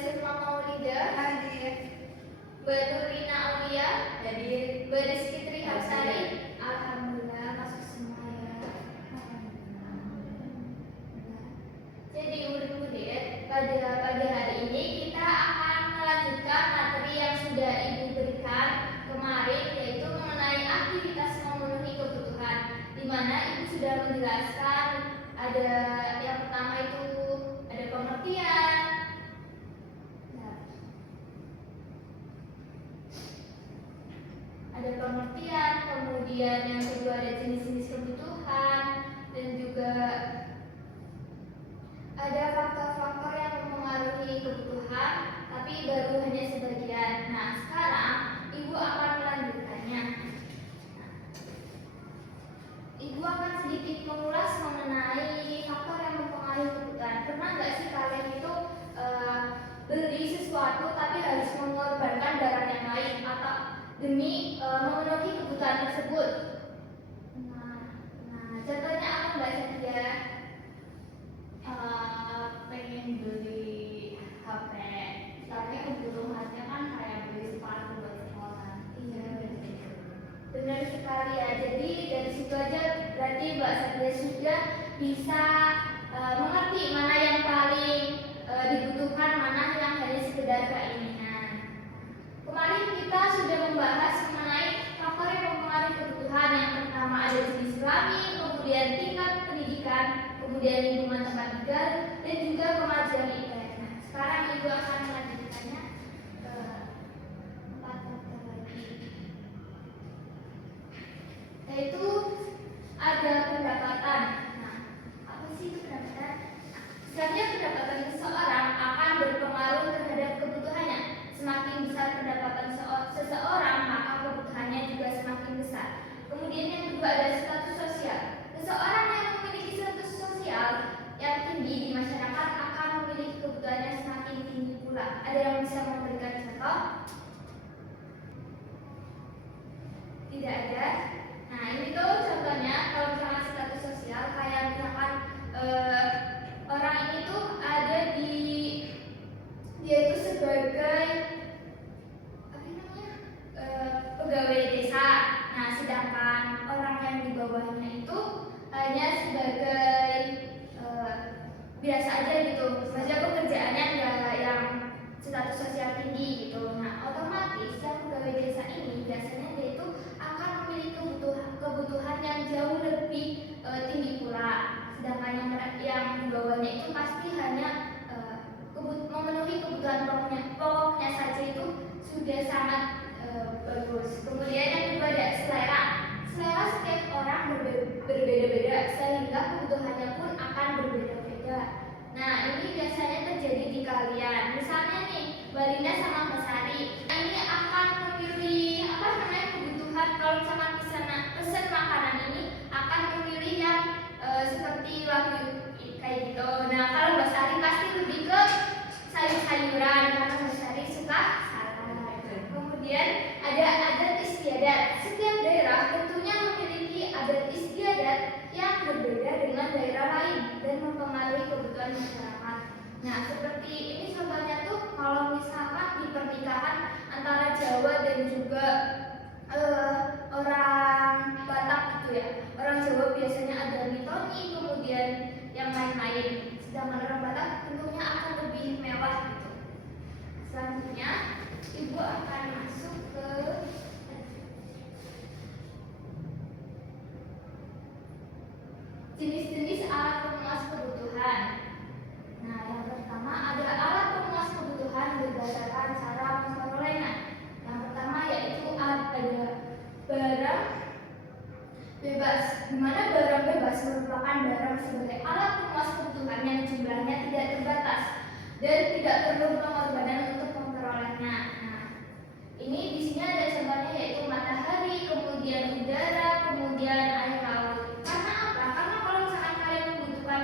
Sukma Maulida hadir, Nurina Aulia hadir, Rizky Trihapsari. alhamdulillah masuk semua ya. Jadi murid-murid, pada pagi hari ini kita akan melanjutkan materi yang sudah Ibu berikan kemarin, yaitu mengenai aktivitas memenuhi kebutuhan, di mana Ibu sudah menjelaskan ada yang pertama itu ada pengertian, kemudian yang kedua ada jenis-jenis kebutuhan, dan juga ada faktor-faktor yang mempengaruhi kebutuhan, tapi baru hanya sebagian. Nah, sekarang Ibu akan melanjutkannya. Ibu akan sedikit mengulas mengenai faktor yang mempengaruhi kebutuhan. Pernah nggak sih kalian itu beli sesuatu tapi harus mengorbankan barang yang lain atau demi memenuhi kebutuhan tersebut? Nah, contohnya apa Mbak Cynthia? Pengen beli HP, tapi kebutuhannya kan kayak beli sepatu buat sekolah. Iya, benar sekali ya. Jadi dari situ aja berarti Mbak Cynthia sudah bisa mengerti mana yang paling dibutuhkan, mana yang hanya sekedar keinginan. Kemarin kita sudah membahas mengenai faktor yang mempengaruhi kebutuhan. Yang pertama ada jenis kelamin, kemudian tingkat pendidikan, kemudian lingkungan tempat tinggal, dan juga kemajuan internet. Nah, sekarang Ibu akan melanjutkannya ke 4 faktor lagi, yaitu ada pendapatan. Nah, apa sih itu pendapatan? Sebenarnya pendapatan seseorang akan berpengaruh terhadap kebutuhannya. Semakin besar pendapatan seseorang, maka kebutuhannya juga semakin besar. Kemudian yang kedua ada status sosial. Seseorang yang memiliki status sosial yang tinggi di masyarakat akan memiliki kebutuhannya semakin tinggi pula. Ada yang bisa memberikan contoh? Tidak ada. Nah, ini tuh contohnya kalau misalkan status sosial, kayak misalkan orang ini tuh ada di, dia itu sebagai apa namanya, pegawai desa. Nah, sedangkan orang yang di bawahnya itu hanya sebagai biasa aja gitu, maksudnya pekerjaannya nggak yang status sosial tinggi gitu. Nah, otomatis yang pegawai desa ini biasanya dia itu akan memiliki kebutuhan yang jauh lebih tinggi pula. Sedangkan yang di bawahnya itu pasti hanya memenuhi kebutuhan pokoknya saja, itu sudah sangat bagus. Kemudian yang kedua ada selera. Selera setiap orang berbeda-beda, sehingga kebutuhannya pun akan berbeda-beda. Nah, ini biasanya terjadi di kalian. Misalnya nih, Mbak Linda sama Mbak Sari, ini akan memilih apa namanya kebutuhan. Kalau misalkan pesan makanan ini akan memilih yang seperti lagu kayak gitu. Nah, kalau Mbak Sari pasti lebih ke sayur-sayuran karena Mbak Sari suka salad. Kemudian ada adat istiadat. Setiap daerah tentunya memiliki adat istiadat yang berbeda dengan daerah lain dan mempengaruhi kebutuhan masyarakat. Nah, seperti ini contohnya tuh kalau misalkan di pernikahan antara Jawa dan juga orang Batak gitu ya. Orang Jawa biasanya ada mitoni, kemudian yang lain-lain. Sedangkan orang Batak tentunya akan lebih mewah gitu. Selanjutnya, Ibu akan masuk ke jenis-jenis alat pemuas kebutuhan. Nah, yang pertama ada alat pemuas kebutuhan berdasarkan cara perolehan. Yang pertama yaitu ada barang bebas, di mana barang bebas merupakan barang sebagai alat pemuas kebutuhan yang jumlahnya tidak terbatas dan tidak perlu pengorbanan untuk memperolehnya. Nah, ini di sini ada contohnya yaitu matahari, kemudian udara, kemudian air laut. Karena apa? Karena kalau misalkan kalian membutuhkan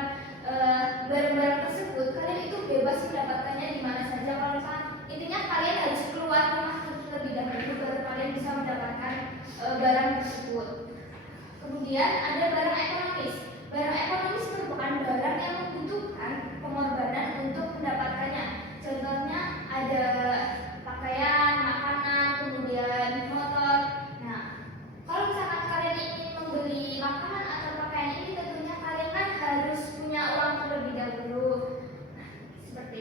barang-barang tersebut, kalian itu bebas mendapatkannya di mana saja. Kalau misalkan intinya kalian harus keluar rumah terlebih dahulu baru kalian bisa mendapatkan barang tersebut. Kemudian ada barang ekonomis. Barang ekonomis merupakan barang yang membutuhkan pengorbanan untuk mendapatkannya. Contohnya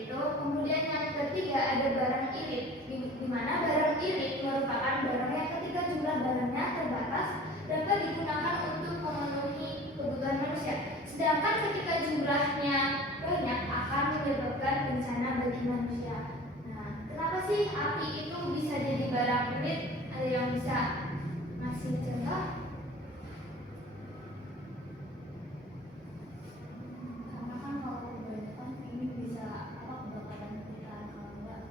itu. Kemudian yang ketiga ada barang irit, di mana barang irit merupakan barang yang ketika jumlah barangnya terbatas dapat digunakan untuk memenuhi kebutuhan manusia. Sedangkan ketika jumlahnya banyak akan menyebabkan bencana bagi manusia. Nah, kenapa sih api itu bisa jadi barang irit? Ada yang bisa ngasih contoh? Karena kan kalau kebanyakan ini bisa kebakaran hutan, kalau enggak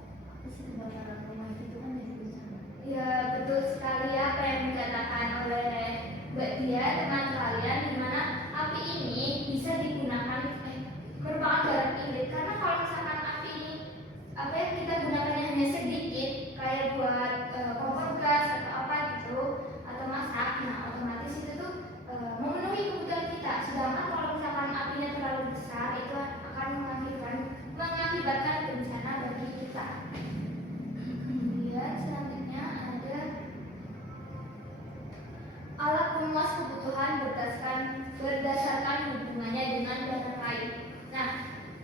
kebakaran rumah itu kan jadi bencana. Ya, betul sekali apa yang dikatakan oleh Mbak Dia, teman kalian, di mana api ini bisa digunakan merupakan barang irit, karena kalau misalkan api ini yang kita gunakannya hanya sedikit, kayak buat kompor gas atau apa gitu, atau masak, nah otomatis itu tuh memenuhi kebutuhan kita. Sedangkan kalau misalkan apinya terlalu besar, itu akan mengakibatkan bencana bagi kita. Kemudian selanjutnya ada alat pemuas kebutuhan berdasarkan hubungannya dengan barang lain. Nah,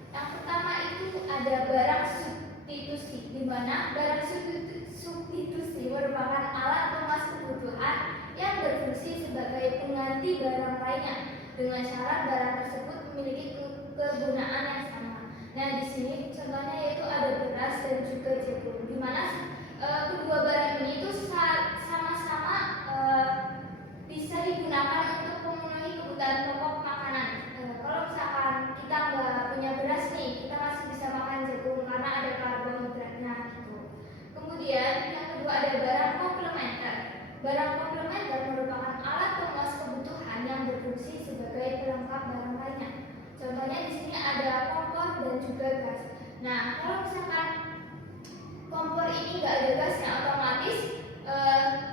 yang pertama itu ada barang substitusi, di mana barang substitusi merupakan alat pemuas kebutuhan yang berfungsi sebagai pengganti barang lainnya dengan syarat barang tersebut memiliki kegunaan yang sama. Nah, di sini contohnya yaitu ada beras dan juga jagung, di mana kedua barang ini itu sama-sama bisa digunakan untuk memenuhi kebutuhan pokok makanan. Kalau misalkan kita nggak punya beras nih, kita masih bisa makan jagung karena ada karbohidratnya gitu. Kemudian yang kedua ada barang komplementer. Barang komplementer merupakan alat pemuas kebutuhan yang berfungsi sebagai pelengkap barang lainnya. Contohnya di sini ada kompor dan juga gas. Nah, kalau misalkan kompor ini nggak ada gasnya, otomatis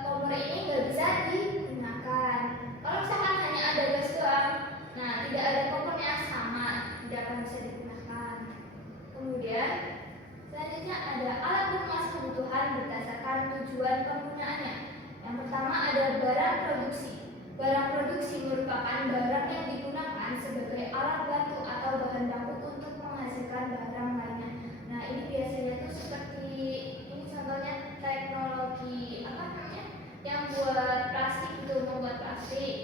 kompor ini nggak bisa digunakan. Kalau misalkan hanya ada gas doang, nah tidak ada kompornya, sama tidak akan bisa digunakan. Kemudian selanjutnya ada alat pemuas kebutuhan berdasarkan tujuan penggunaannya. Yang pertama ada barang produksi. Barang produksi merupakan barang yang digunakan sebagai alat bantu atau bahan baku untuk menghasilkan barang lainnya. Nah, ini biasanya tuh seperti ini contohnya teknologi yang buat plastik itu, membuat plastik.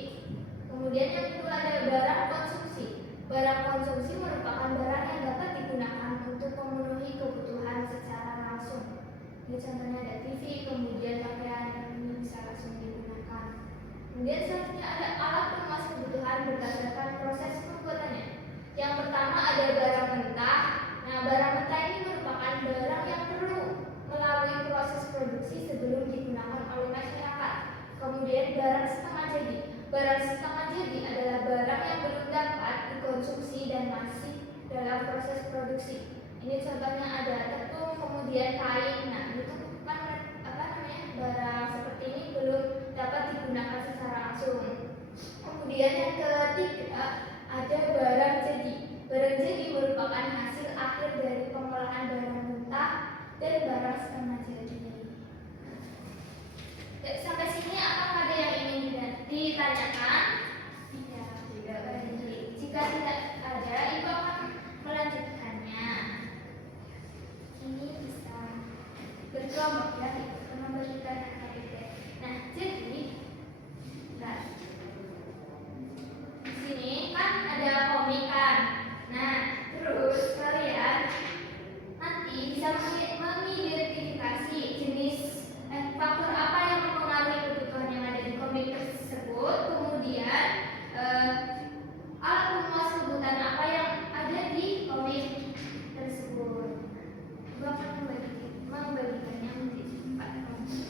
Kemudian yang kedua ada barang konsumsi. Barang konsumsi merupakan barang yang dapat digunakan untuk memenuhi kebutuhan secara langsung. Ini contohnya ada TV, kemudian pakaian yang bisa langsung digunakan. Kemudian selanjutnya ada alat pemuas kebutuhan berdasarkan proses pembuatannya. Yang pertama ada barang mentah. Nah, barang mentah ini merupakan barang yang perlu melalui proses produksi sebelum digunakan oleh masyarakat. Kemudian barang setengah jadi. Barang setengah jadi adalah barang yang belum dapat dikonsumsi dan masih dalam proses produksi. Ini contohnya ada tepung, kemudian kain. Nah, itu kan barang seperti ini belum dapat digunakan secara langsung. Kemudian yang ketiga ada barang jadi. Barang jadi merupakan hasil akhir dari pengolahan barang mentah dan barang setengah jadi. Sampai sini apakah ada yang ingin ditanyakan? Tidak. Jika tidak ada, ibu akan melanjutkannya. Ini bisa berkelompok ya, memberikan KPT. Nah, jadi di sini kan ada komik kan. Nah, terus kalian nanti bisa mengidentifikasi jenis faktor apa yang mempengaruhi kebutuhan yang ada di komik tersebut. Kemudian alat pemuas kebutuhan apa yang ada di komik tersebut. Ibu akan membagikannya menjadi 4 kelompok.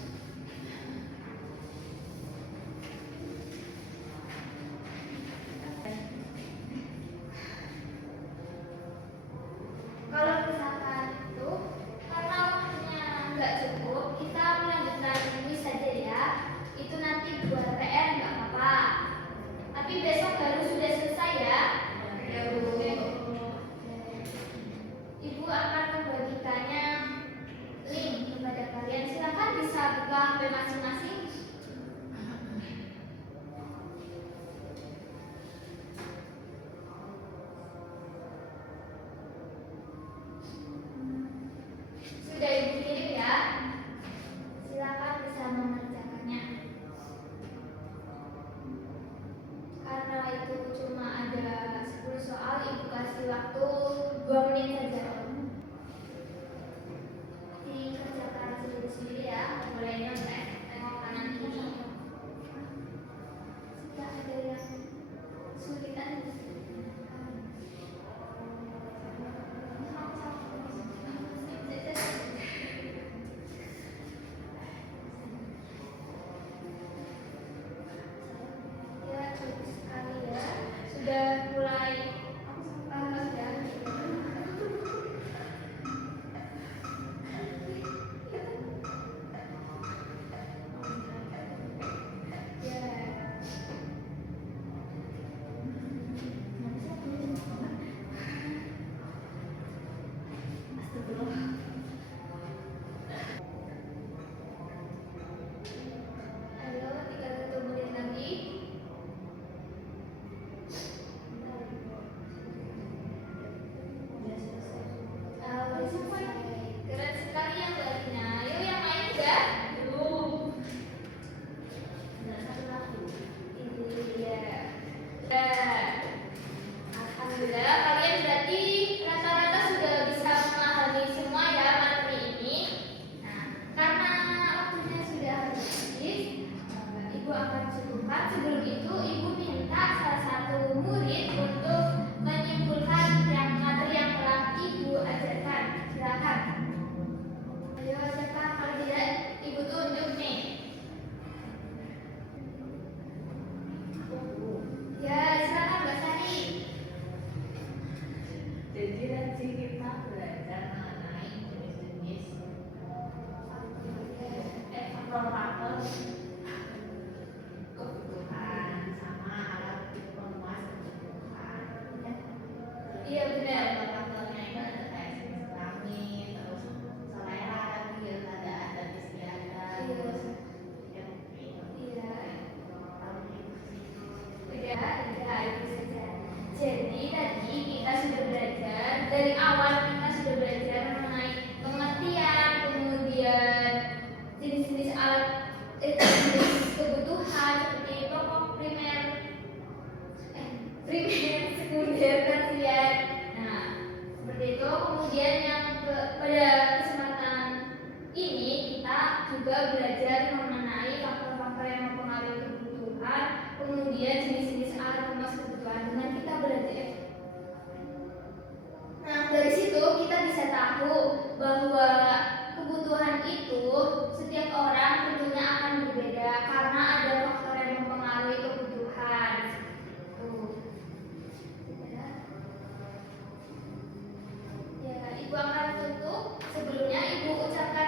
Ibu akan tutup. Sebelumnya Ibu ucapkan